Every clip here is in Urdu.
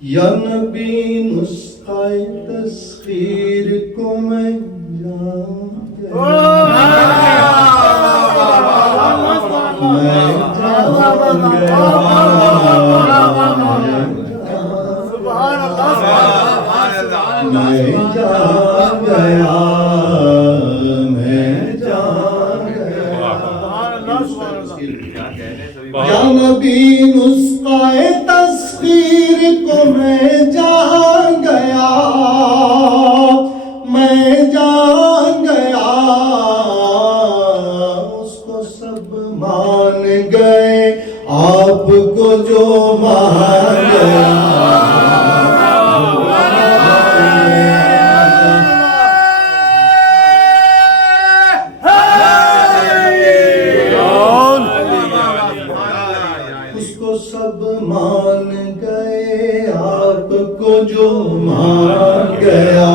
یا نبی نسخہ تسخیر کو میں جان یا نبی نسخہ تسخیر کو میں جان گیا، میں جان گیا، اس کو سب مان گئے آپ کو جو مان گیا۔ سب مان گئے آپ کو جو مان گیا،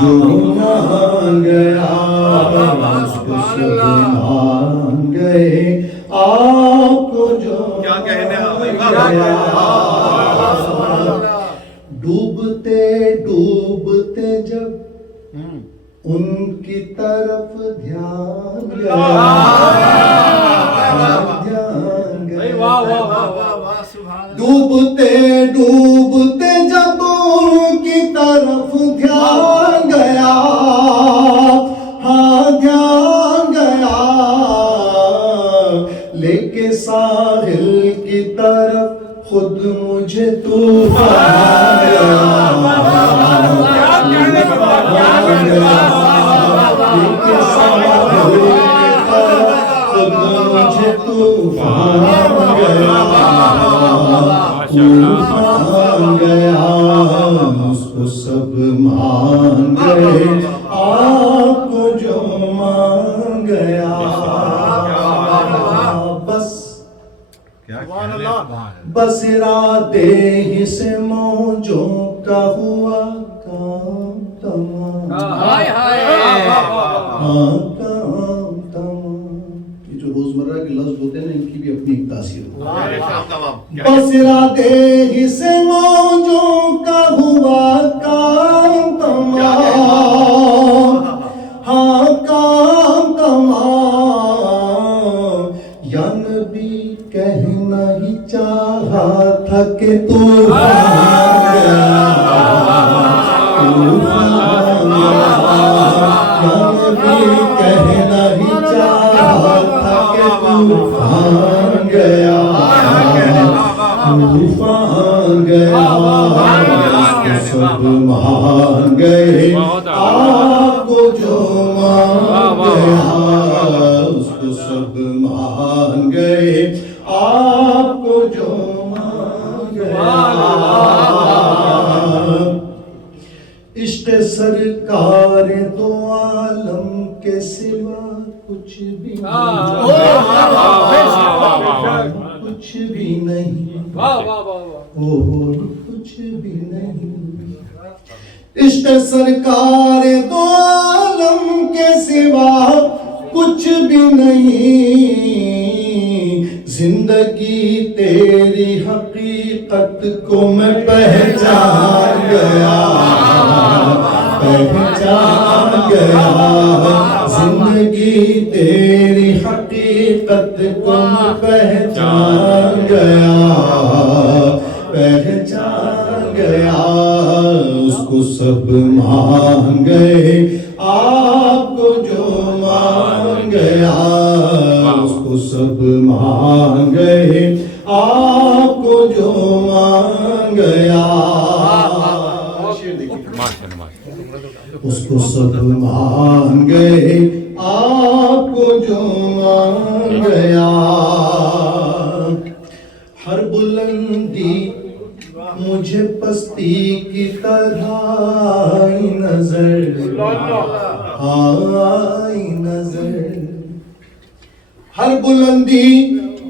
جو مان گیا، اس کو سب مان گئے آپ کو جو مان گیا۔ ڈوبتے ڈوبتے جب ان کی طرف دھیان گیا، ڈوبتے ڈوبتے جب ان کی طرف دھیان گیا، ہاں دھیان گیا، لے کے ساحل کی طرف خود مجھے طوفان گیا، لے کے ساحل کی طرف خود مجھے طوفان گیا، طوفان گیا، اس کو سب مان گئے آپ کو جو مان گیا۔ بس بس ارادے ہی سے موجوں کا ہوا کام تمام، کام تمام۔ یہ جو روزمرہ کے لفظ ہوتے ہیں نا، ان کی بھی اپنی ایک تاثیر ہوتی ہے۔ بس ارادے ہی سے موجوں کا ہوا کام تمام، ہاں کام تمام۔ یا نبی کہنا ہی چاہا تھا کہ طوفان گیا، طوفان گیا، یا نبی کہنا ہی چاہا تھا کہ طوفان گیا، طوفان گیا، سب مان گئے آپ کو جو مان گیا، اس کو سب مان گئے آپ کو جو مان گیا۔ عشق سرکار دو عالم کے سوا کچھ بھی نہیں، کچھ بھی نہیں، کچھ بھی نہیں۔ عشق سرکار دو عالم کے سوا کچھ بھی نہیں، زندگی تیری حقیقت کو میں پہچان گیا، پہچان گیا، زندگی تیری حقیقت کو میں پہچان گیا، پہچان گیا، اس کو سب مان گئے آپ کو جو مان گیا، اس کو سب مان گئے آپ کو جو مان گیا، اس کو سب مان گئے آپ کو جو مان گیا۔ ہر بلندی مجھے پستی کی طرح آئی نظر، آئی نظر، ہر بلندی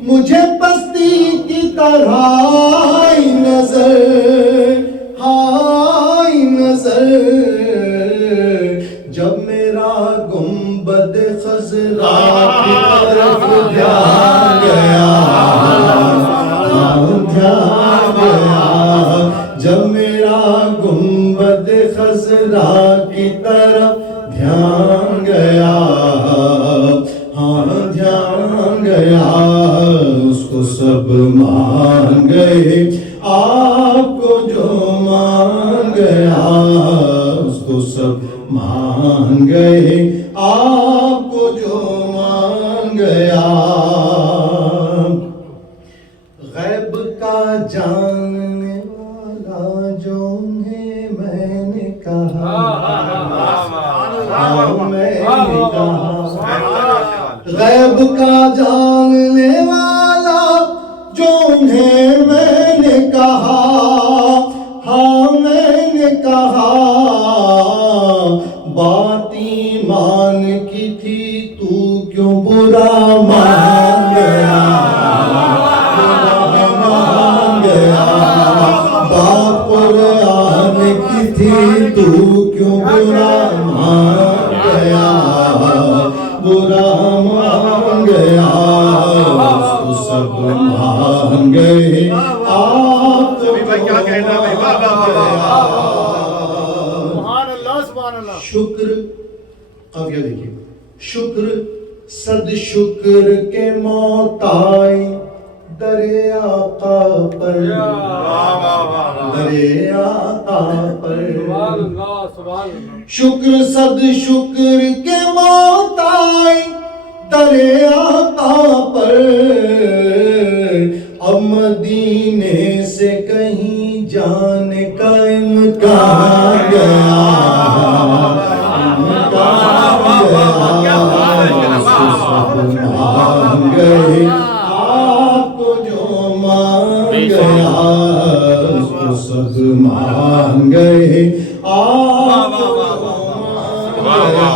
مجھے پستی کی طرح آئی نظر، آئی نظر، جب میرا گنبد خضرا کی طرف دھیان گیا، دھیان گیا، گیا اس کو سب مان گئے آپ کو جو مان گیا اس کو سب مان گئے آپ کو جو مان گیا غیب کا جاننے والا جو ہے میں نے کہا میں نے کہا غیب کا جاننے والا جو ہے میں نے کہا ہاں میں نے کہا بات ایمان کی تھی تو کیوں برا مان گیا بات قرآن کی تھی تو کیوں برا مان گیا برا مان گیا اس کو سب مان گئے آپ کو کیا کہنا بھائی شکر قافیہ دیکھیے شکر صد شکر کے محتاج درے آقا پر درے آقا پر شکر صد شکر کے محتاج درے آقا پر اب مدینے سے کہیں جانے کا امکان گیا مان گئے آپ کو جو مان گیا اس کو سب مان گئے آپ کو جو مان گیا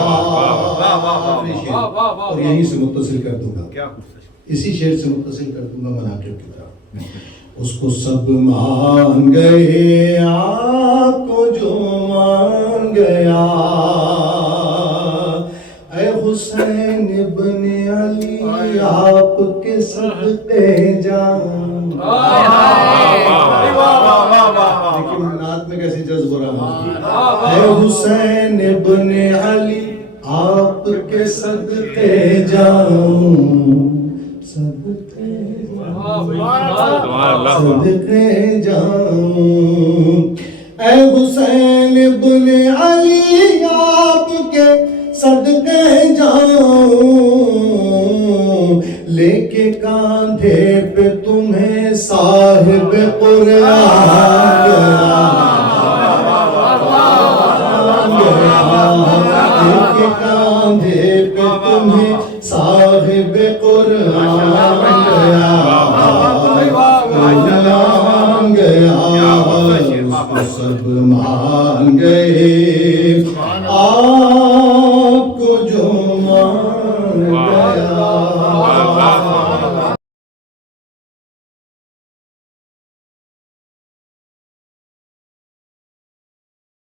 اور یہیں سے متصل کر دوں گا اسی شعر سے متصل کر دوں گا مناقب کی طرف اس کو سب مان گئے آپ کو جو مان گیا اے حسین ابن علی آپ کے صدقے جان لیکن نعت میں کیسے جذب ہو رہا ہے اے حسین ابن علی آپ کے صدقے جاؤں صدقے جاؤں اے حسین ابن علی آپ کے صدقے جاؤں لے کے کاندھے پہ تمہیں صاحب قرآن